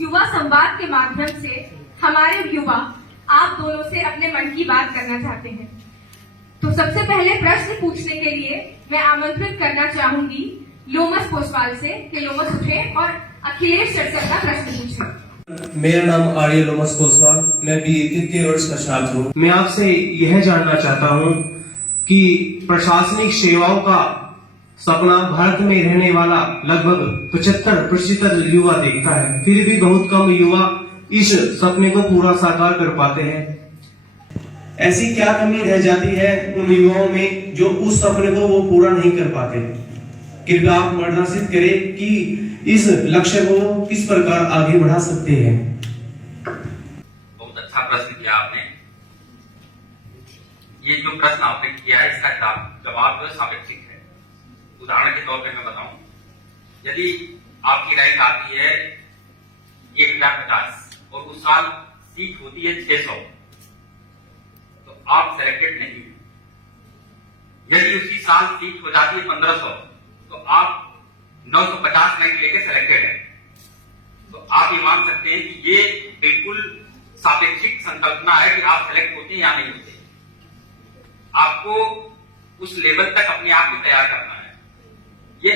युवा संवाद के माध्यम से हमारे युवा आप दोनों से अपने मन की बात करना चाहते हैं। तो सबसे पहले प्रश्न पूछने के लिए मैं आमंत्रित करना चाहूंगी लोमस पोसवाल से कि लोमस उठे और अखिलेश चर्चा का प्रश्न पूछें। मेरा नाम आर्य लोमस पोसवाल, मैं BA तृतीय वर्ष का छात्र हूँ। मैं आपसे यह जानना चाहता हूँ कि प्रशासनिक सेवाओं का सपना भारत में रहने वाला लगभग 75% युवा देखता है, फिर भी बहुत कम युवा इस सपने को पूरा साकार कर पाते हैं। ऐसी क्या कमी रह जाती है उन युवाओं में जो उस सपने को वो पूरा नहीं कर पाते? कृपया आप मार्गदर्शित करें कि इस लक्ष्य को किस प्रकार आगे बढ़ा सकते हैं। बहुत अच्छा प्रश्न किया आपने। ये जो प्रश्न आपने किया है इसका जवाब जो सापेक्षिक है। उदाहरण के तौर पे मैं बताऊं, यदि आपकी रैंक आती है 1,50,000 और उस साल सीट होती है 600, तो आप सेलेक्टेड नहीं हुए। यदि उसी साल सीट हो जाती है 1500, तो आप 950 रैंक लेके सेलेक्टेड है। तो आप ये मान सकते हैं कि ये बिल्कुल सापेक्षिक संकल्पना है कि आप सेलेक्ट होते हैं या नहीं होते। आपको उस लेवल तक अपने आप को तैयार करना है। ये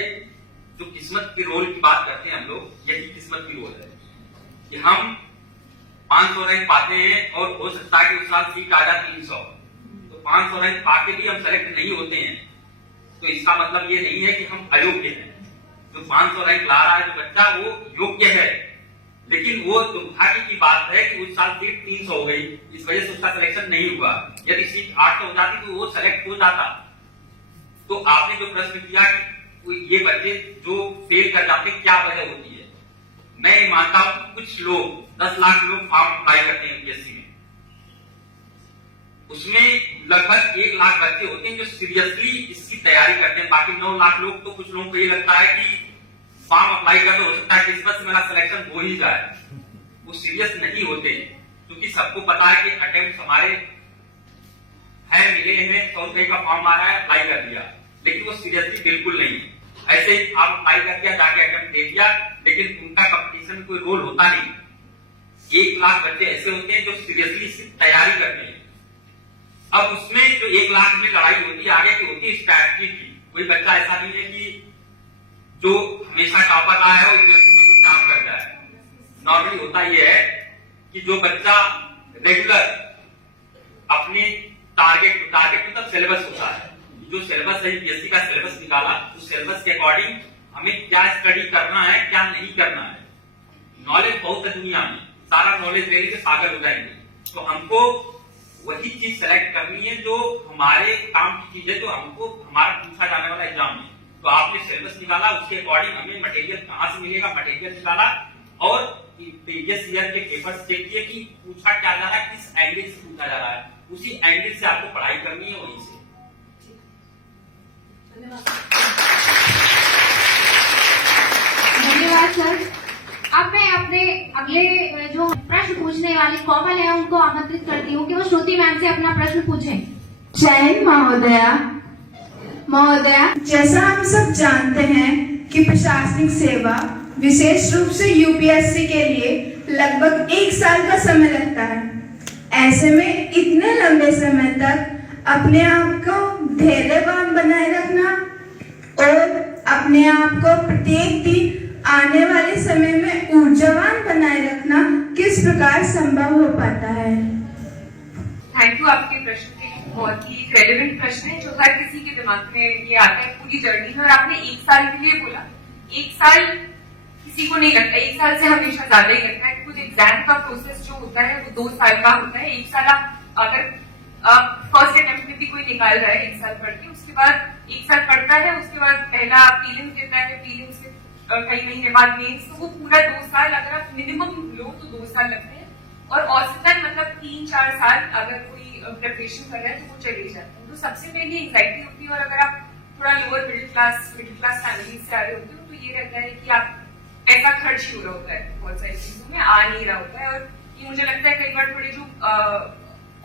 जो किस्मत के रोल की बात करते हैं हम लोग, यही किस्मत की रोल है कि हम 500 रैंक पाते हैं और हो सकता है कि उस साल सीट आ जाए 300, तो 500 रैंक पाके भी हम सेलेक्ट नहीं होते हैं। तो इसका मतलब ये नहीं है कि हम अयोग्य हैं। जो 500 रैंक ला रहा है जो बच्चा, वो योग्य है, लेकिन वो दुर्भाग्य की बात है कि उस साल सीट 300 हो गई, इस वजह से उसका सिलेक्शन नहीं हुआ। यदि सीट 800 हो जाती तो वो सेलेक्ट हो जाता। तो आपने जो प्रश्न किया कि ये बच्चे जो फेल कर जाते क्या वजह होती है, मैं ये मानता हूं कि कुछ लोग 10 लाख लोग फॉर्म अप्लाई करते हैं यूपीएससी में, उसमें लगभग 1 लाख बच्चे होते हैं जो सीरियसली इसकी तैयारी करते हैं। बाकी 9 लाख लोग, तो कुछ लोगों को ये लगता है कि फॉर्म अप्लाई कर तो हो सकता है किस्मत से मेरा सिलेक्शन हो ही जाए। वो सीरियस नहीं होते, क्योंकि सबको पता है कि अटेम्प्ट हमारे है, मिले हमें 100 रुपए का फॉर्म आ रहा है, अप्लाई कर दिया, लेकिन वो सीरियसली बिल्कुल नहीं। ऐसे ही आप अप्लाई कर दिया, जाके अटेम्प्ट दे दिया, लेकिन उनका कंपटीशन में कोई रोल होता नहीं। 1 लाख बच्चे ऐसे होते हैं जो सीरियसली इसकी तैयारी करते हैं। अब उसमें जो 1 लाख में लड़ाई होती है, आगे की होती है स्ट्रैटेजी की। कोई बच्चा ऐसा नहीं है कि जो हमेशा टॉपर रहा है वो यूपीएससी में कुछ काम कर जाए। नॉर्मली होता यह है कि जो बच्चा रेगुलर अपने टारगेट मतलब सिलेबस होता है, जो सिलेबस है यूपीएससी का सिलेबस निकाला, उस सिलेबस के अकॉर्डिंग हमें क्या स्टडी करना है, क्या नहीं करना है। नॉलेज बहुत है दुनिया में, सारा नॉलेज ले लीजिए सागर हो जाएंगे। तो हमको वही चीज सेलेक्ट करनी है जो हमारे काम की चीज है, जो हमको हमारा पूछा जाने वाला एग्जाम में। तो आपने सिलेबस निकाला, उसके अकॉर्डिंग हमें मटेरियल कहां से मिलेगा, मटेरियल निकाला और प्रीवियस ईयर के पेपर्स चेक किए कि पूछा क्या जा रहा है, किस एंगल से पूछा जा रहा है, उसी एंगल से आपको पढ़ाई करनी है वहीं से। धन्यवाद सर। अब मैं अपने अगले जो प्रश्न पूछने वाली कोमल है उनको आमंत्रित करती हूँ कि वो श्रुति मैम से अपना प्रश्न पूछें। जैन महोदया, जैसा हम सब जानते हैं कि प्रशासनिक सेवा विशेष रूप से यूपीएससी के लिए लगभग 1 साल का समय लगता है। ऐसे में इतने लंबे समय तक अपने आप को धैर्यवान बनाए रखना और अपने आप को प्रत्येक दिन आने वाले समय में ऊर्जावान बनाए रखना किस प्रकार संभव हो पाता है? थैंक यू आपके प्रश्न के लिए। बहुत ही रेलेवेंट प्रश्न है जो हर किसी के दिमाग में ये आता है पूरी जर्नी में। और आपने 1 साल के लिए बोला, 1 साल किसी को नहीं लगता, 1 साल से हमेशा ज्यादा ही लगता है। कुछ एग्जाम का प्रोसेस जो होता है वो 2 साल का होता है। 1 साल आप अगर फर्स्ट अटेम्प्ट में भी कोई निकाल रहा है 1 साल पढ़ के, उसके बाद 1 साल पढ़ता है, उसके बाद पहला प्रीलिम्स देता है, प्रीलिम्स के कई महीने बाद मेंस, तो वो पूरा 2 साल अगर आप मिनिमम लो तो 2 साल लगते हैं। और औसतन मतलब 3-4 साल अगर कोई प्रिपरेशन कर रहा है तो वो चले जाते हैं। तो सबसे पहले एंग्जाइटी होती है। और अगर आप थोड़ा लोअर मिडिल क्लास फैमिली से आ रहे होते हो तो ये रहता है कि आप पैसा खर्च ही हो रहा होता है, बहुत सारी चीजों में आ नहीं रहा होता है। और ये मुझे लगता है कई बार थोड़े जो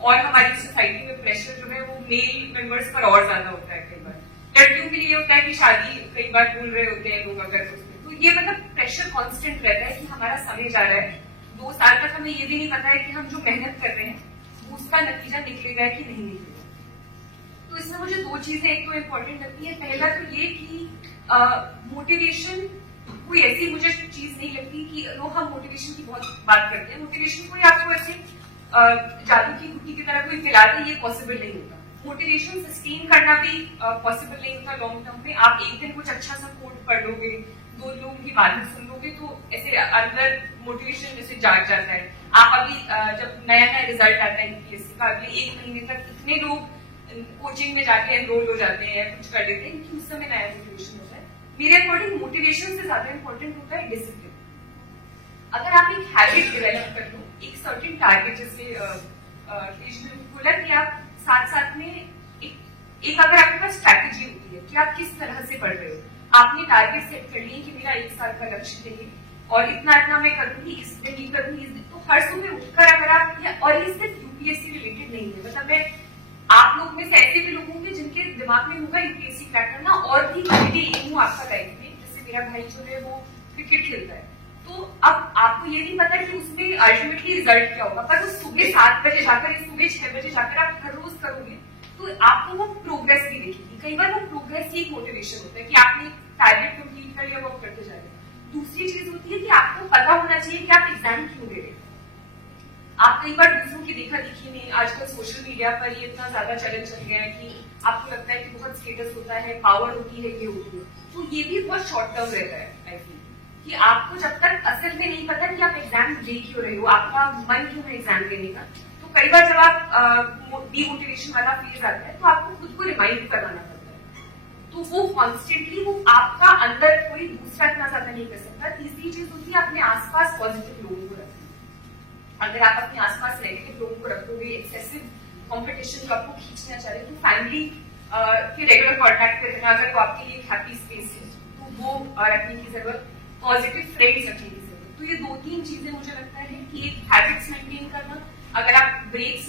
और हमारी सोसाइटी में प्रेशर जो है वो मेल मेंबर्स पर और ज्यादा होता है। कई बार लड़कियों के लिए होता है कि शादी कई बार बोल रहे होते हैं लोग अगर उसमें, तो ये मतलब प्रेशर कांस्टेंट रहता है कि हमारा समय जा रहा है, 2 साल तक हमें ये भी नहीं पता है कि हम जो मेहनत कर रहे हैं उसका नतीजा निकलेगा कि नहीं निकलेगा। तो इसमें मुझे 2 चीजें एक तो इम्पोर्टेंट लगती है। पहला तो ये कि मोटिवेशन कोई ऐसी मुझे चीज नहीं लगती कि लोग हम मोटिवेशन की बहुत बात करते हैं, मोटिवेशन कोई आपको ऐसे जादू की कुकी की तरह कोई पिला दे, ये पॉसिबल नहीं होता। मोटिवेशन सस्टेन करना भी पॉसिबल नहीं होता लॉन्ग टर्म में। आप एक दिन कुछ अच्छा सा कोट पढ़ लोगे, 2 लोगों की बातें सुन लोगे तो ऐसे अंदर मोटिवेशन जैसे जाग जाता है। आप अभी जब नया नया रिजल्ट आता है यूपीएससी का, अगले 1 महीने तक इतने लोग कोचिंग में जाके एनरोल हो जाते हैं, कुछ कर लेते हैं, क्योंकि उस समय नया मोटिवेशन होता है। मेरे अकॉर्डिंग मोटिवेशन से ज्यादा इंपॉर्टेंट होता है डिसिप्लिन। अगर आप एक हैबिट डेवलप कर लो, एक सर्टेन टारगेट, जैसे बोला कि आप साथ साथ में एक अगर आपके पास स्ट्रैटेजी होती है कि आप किस तरह से पढ़ रहे हो, आपने टारगेट सेट कर लिए कि मेरा 1 साल का लक्ष्य चाहिए और इतना इतना मैं करूंगी, इस दिन ही करूंगी, इस दिन, तो हर सुबह उठकर अगर आप, और ये सिर्फ यूपीएससी रिलेटेड नहीं है, मतलब मैं आप लोग में से ऐसे भी लोग होंगे जिनके दिमाग में होगा यूपीएससी क्रैक करना, और भी कोई भी एम हो आपका लाइफ में। जैसे मेरा भाई जो है वो क्रिकेट खेलता है, तो अब आपको ये नहीं पता कि उसमें अल्टीमेटली रिजल्ट क्या होगा, पर उस सुबह 7 बजे जाकर या सुबह 6 बजे जाकर आप हर रोज करोगे तो आपको वो प्रोग्रेस भी दिखेगी। कई बार वो प्रोग्रेस ही एक मोटिवेशन होता है कि आपने टारगेट कंप्लीट कर लिया, वो करते जा रहे हैं। दूसरी चीज होती है कि आपको पता होना चाहिए कि आप एग्जाम क्यों दे रहे हैं। आप कई बार दूसरों की देखा देखी में, आजकल सोशल मीडिया पर ये इतना ज्यादा चलन चल गया है कि आपको लगता है कि बहुत स्टेटस होता है, पावर होती है, ये होती है, तो ये भी बहुत शॉर्ट टर्म रहता है। आई फील कि आपको जब तक असल में नहीं पता कि आप एग्जाम दे क्यों रहे हो, आपका मन क्यों है एग्जाम देने का, तो कई बार जब आप डीमोटिवेशन वाला फेज आता है तो आपको खुद को रिमाइंड कराना पड़ता है। तो वो कॉन्स्टेंटली वो आपका अंदर कोई दूसरा इतना ज्यादा नहीं कर सकता। तीसरी चीज होती है अपने आसपास पॉजिटिव लोगों को रखना। अगर आप अपने आसपास नेगेटिव लोगों को रखोगे, एक्सेसिव कॉम्पिटिशन जो आपको खींचना चाह रहे, तो फैमिली के रेगुलर कॉन्टैक्ट पे रहना, अगर वो आपके लिए हैप्पी स्पेस है तो वो रखने की जरूरत, पॉजिटिव फ्रेंड्स रखने की जरूरत। तो ये 2-3 चीजें मुझे लगता है कि एक हैबिट्स मेंटेन करना, अगर आप ब्रेक्स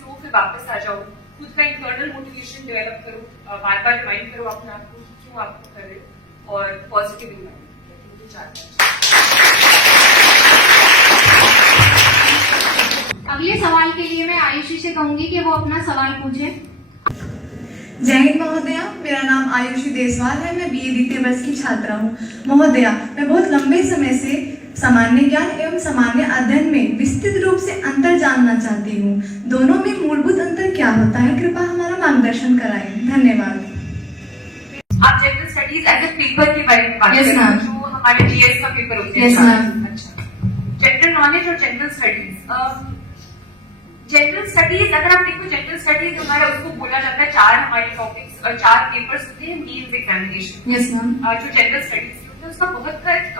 लो फिर वापस आ जाओ, खुद का इंटरनल मोटिवेशन डेवलप करो, बार बार रिमाइंड करो अपने आप को क्यों आप कर रहे हो, और पॉजिटिव इन्वायरमेंट, 4 अगले सवाल के लिए मैं आयुषी से कहूंगी कि वो अपना सवाल पूछे। जय हिंद महोदया, मेरा नाम आयुषी देसवाल है, मैं बीए द्वितीय वर्ष की छात्रा हूँ। महोदया, मैं बहुत लंबे समय से सामान्य ज्ञान एवं सामान्य अध्ययन में विस्तृत रूप से अंतर जानना चाहती हूँ। दोनों में मूलभूत अंतर क्या होता है, कृपया हमारा मार्गदर्शन कराएं। धन्यवाद। आप general studies as a paper के बारे में बात Yes, कर रहे हैं, ma'am. जो हमारे जीएस का पेपर होते हैं। Yes, ma'am. अच्छा, जनरल नॉलेज और जनरल स्टडीज। जनरल स्टडीज अगर आप देखो, जनरल स्टडीज हमारा उसको बोला जाता है 4 हमारे टॉपिक्स और 4 पेपर्स होते हैं मेंस एग्जामिनेशन। Yes ma'am. जो जनरल स्टडीज होता है उसका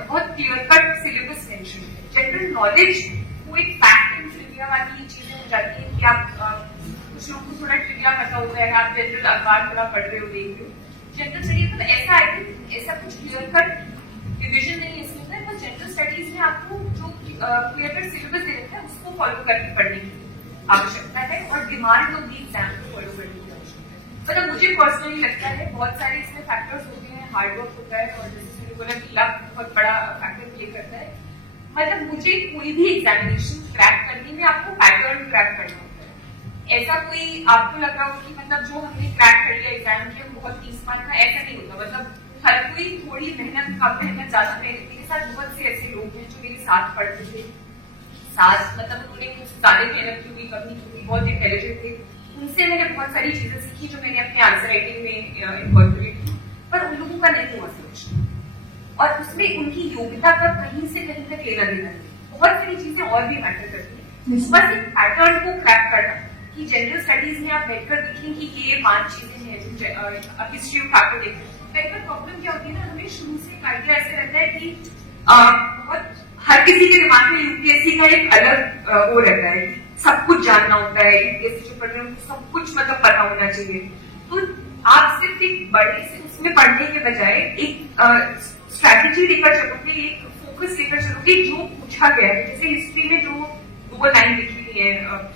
बहुत क्लियर कट सिलेबस मेंशन है। जनरल नॉलेज वो एक फैक्ट एंड ट्रिविया वाली चीजें हो जाती है कि आप कुछ लोगों को थोड़ा ट्रिविया पता होता है, आप जनरल अखबार थोड़ा पढ़ रहे हो, देख रहे हो। जनरल स्टडीज में ऐसा है कि ऐसा कुछ क्लियर कट डिविजन नहीं है इसमें, बस जनरल स्टडीज में आपको जो क्लियर कट सिलेबस दे देता है उसको फॉलो करके पढ़ने की आवश्यकता है और डिमांड ऑफ द एग्जाम को फॉलो करने की आवश्यकता है। मतलब मुझे पर्सनली लगता है बहुत सारे इसमें फैक्टर्स होते हैं, हार्डवर्क होता है और जैसे मैंने बोला कि लक बहुत बड़ा फैक्टर प्ले करता है। मतलब मुझे कोई भी एग्जामिनेशन क्रैक करने में आपको पैटर्न क्रैक करना होता है। ऐसा कोई आपको लग रहा हो कि मतलब जो हमने क्रैक कर लिया एग्जाम के हम बहुत 30 मार्क का, ऐसा नहीं होता। मतलब हर कोई थोड़ी मेहनत, कम मेहनत, ज्यादा मेहनत, मेरे साथ बहुत से ऐसे लोग हैं जो मेरे साथ पढ़ते थे, साथ मतलब उन्होंने मुझसे ज्यादा मेहनत की हुई, कभी की हुई, बहुत इंटेलिजेंट थे। उनसे मैंने बहुत सारी चीजें सीखी जो मैंने अपने आंसर राइटिंग में इनकॉर्पोरेट की, पर उन लोगों का नहीं हुआ सिलेक्शन और उसमें उनकी योग्यता का कहीं से कहीं तक लेना देना नहीं। बहुत सारी चीजें और भी मैटर करती है। बस एक पैटर्न को क्रैक करना कि जनरल स्टडीज में आप बैठकर देखें कि ये 5 चीजें हैं जो हिस्ट्री उठा कर देखें। कई बार प्रॉब्लम क्या होती है ना, हमें शुरू से एक आइडिया ऐसे रहता है कि बहुत हर किसी के दिमाग में यूपीएससी का एक अलग वो रहता है, सब कुछ जानना होता है, यूपीएससी जो पढ़ रहे हैं सब कुछ मतलब पता होना चाहिए। तो आप सिर्फ एक बड़े से उसमें पढ़ने के बजाय एक स्ट्रैटेजी लेकर चलोगे, एक फोकस लेकर चलोगे जो पूछा गया है। जैसे हिस्ट्री में जो 2 लाइन लिखी हुई है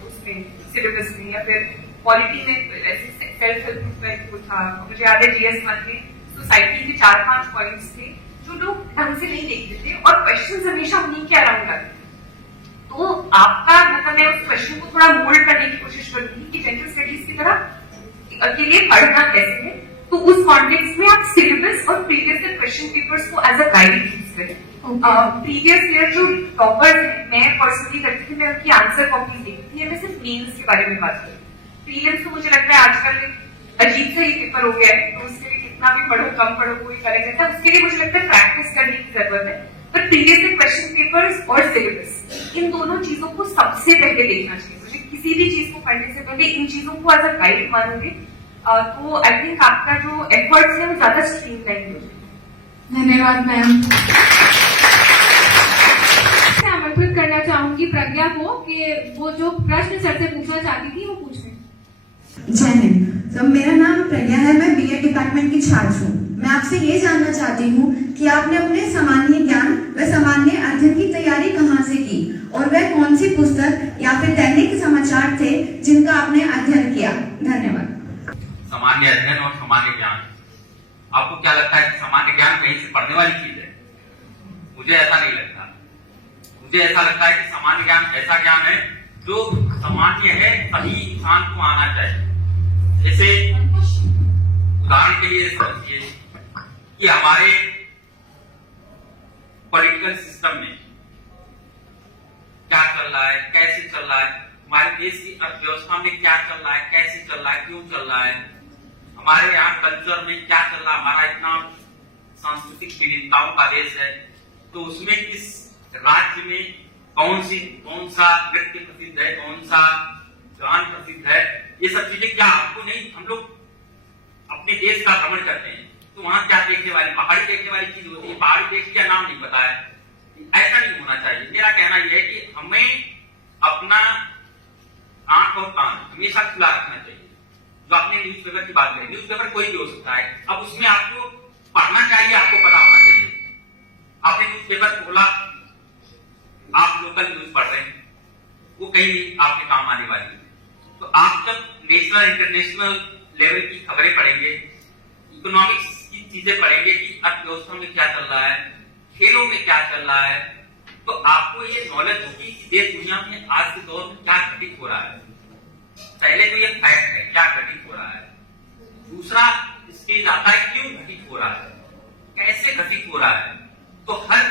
उसमें सिलेबस में, या फिर पॉलिटी में ऐसे सेल्फ हेल्प था, मुझे याद है GS1 में सोसाइटी के 4-5 पॉइंट्स थे जो लोग ढंग से नहीं देखते थे और क्वेश्चन हमेशा उन्हीं के अराउंड आते थे। तो आपका मतलब मैं उस क्वेश्चन को थोड़ा मोल्ड करने की कोशिश करूंगी कि जनरल स्टडीज की तरह के लिए पढ़ना कैसे है। तो उस कॉन्टेक्स्ट में आप सिलेबस और प्रीवियस ईयर क्वेश्चन पेपर्स को एज अ गाइड यूज करें। प्रीवियस ईयर जो टॉपर्स हैं, मैं पर्सनली करती थी, मैं उनकी आंसर कॉपीज देखती थी। मैं सिर्फ मेंस के बारे में बात करूँ। प्रीलिम्स तो मुझे लगता है आजकल अजीब सा ही पेपर हो गया है, तो उसके लिए कितना भी पढ़ो कम पढ़ो कोई फर्क नहीं पड़ता। उसके लिए मुझे लगता है प्रैक्टिस करने की जरूरत है। पर प्रीवियस ईयर क्वेश्चन पेपर्स और सिलेबस, इन दोनों चीजों को सबसे पहले देखना चाहिए। मुझे किसी भी चीज को पढ़ने से पहले इन चीजों को एज अ गाइड मानोगे तो आई थिंक आपका जो एफर्ट्स है वो ज्यादा स्ट्रीमलाइन हो जाएगा। धन्यवाद मैम। मैं आमंत्रित करना चाहूंगी प्रज्ञा को कि वो जो प्रश्न सर से पूछना चाहती थी वो पूछे। जय हिंद। तो मेरा नाम प्रज्ञा है, मैं बीएड डिपार्टमेंट की छात्र हूँ। मैं आपसे ये जानना चाहती हूँ कि आपने अपने सामान्य ज्ञान व सामान्य अध्ययन की तैयारी कहाँ से की और वह कौन सी पुस्तक या फिर दैनिक समाचार थे जिनका आपने अध्ययन किया? धन्यवाद। सामान्य अध्ययन और सामान्य ज्ञान, आपको क्या लगता है कि सामान्य ज्ञान कहीं से पढ़ने वाली चीज है? मुझे ऐसा नहीं लगता। मुझे ऐसा लगता है कि सामान्य ज्ञान ऐसा ज्ञान है जो सामान्य है, सभी इंसान को आना चाहिए। जैसे उदाहरण के लिए समझिए कि हमारे पॉलिटिकल सिस्टम में क्या चल रहा है, कैसे चल रहा है, हमारे देश की अर्थव्यवस्था में क्या चल रहा है, कैसे चल रहा है, क्यों चल रहा है, हमारे यहाँ कल्चर में क्या चल रहा है। हमारा इतना सांस्कृतिक विविधताओं का देश है, तो उसमें किस राज्य में कौन सा नृत्य प्रसिद्ध है, कौन सा गान प्रसिद्ध है, ये सब चीजें क्या आपको नहीं, हम लोग अपने देश का भ्रमण करते हैं तो वहां क्या देखने वाली, पहाड़ी देखने वाली चीज होती है, पहाड़ी देश का नाम नहीं पता है। ऐसा नहीं होना चाहिए। मेरा कहना यह है कि हमें अपना आंख और कान हमेशा खुला रखना चाहिए। जो आपने न्यूज़पेपर की बात करी, न्यूज़पेपर कोई भी हो सकता है, अब उसमें आपको पढ़ना चाहिए, आपको पता होना चाहिए। आपने न्यूज़पेपर खोला, आप लोकल न्यूज पढ़ रहे हैं, वो कहीं नहीं आपके काम आने वाली है। तो आप जब नेशनल इंटरनेशनल लेवल की खबरें पढ़ेंगे, इकोनॉमिक्स की चीजें पढ़ेंगे कि अर्थव्यवस्था में क्या चल रहा है, खेलों में क्या चल रहा है, तो आपको ये नॉलेज होगी कि देश दुनिया में आज के दौर में क्या घटित हो रहा है। पहले तो ये फैक्ट है क्या घटित हो रहा है। दूसरा स्टेज आता है क्यों घटित हो रहा है, कैसे घटित हो रहा है। तो हर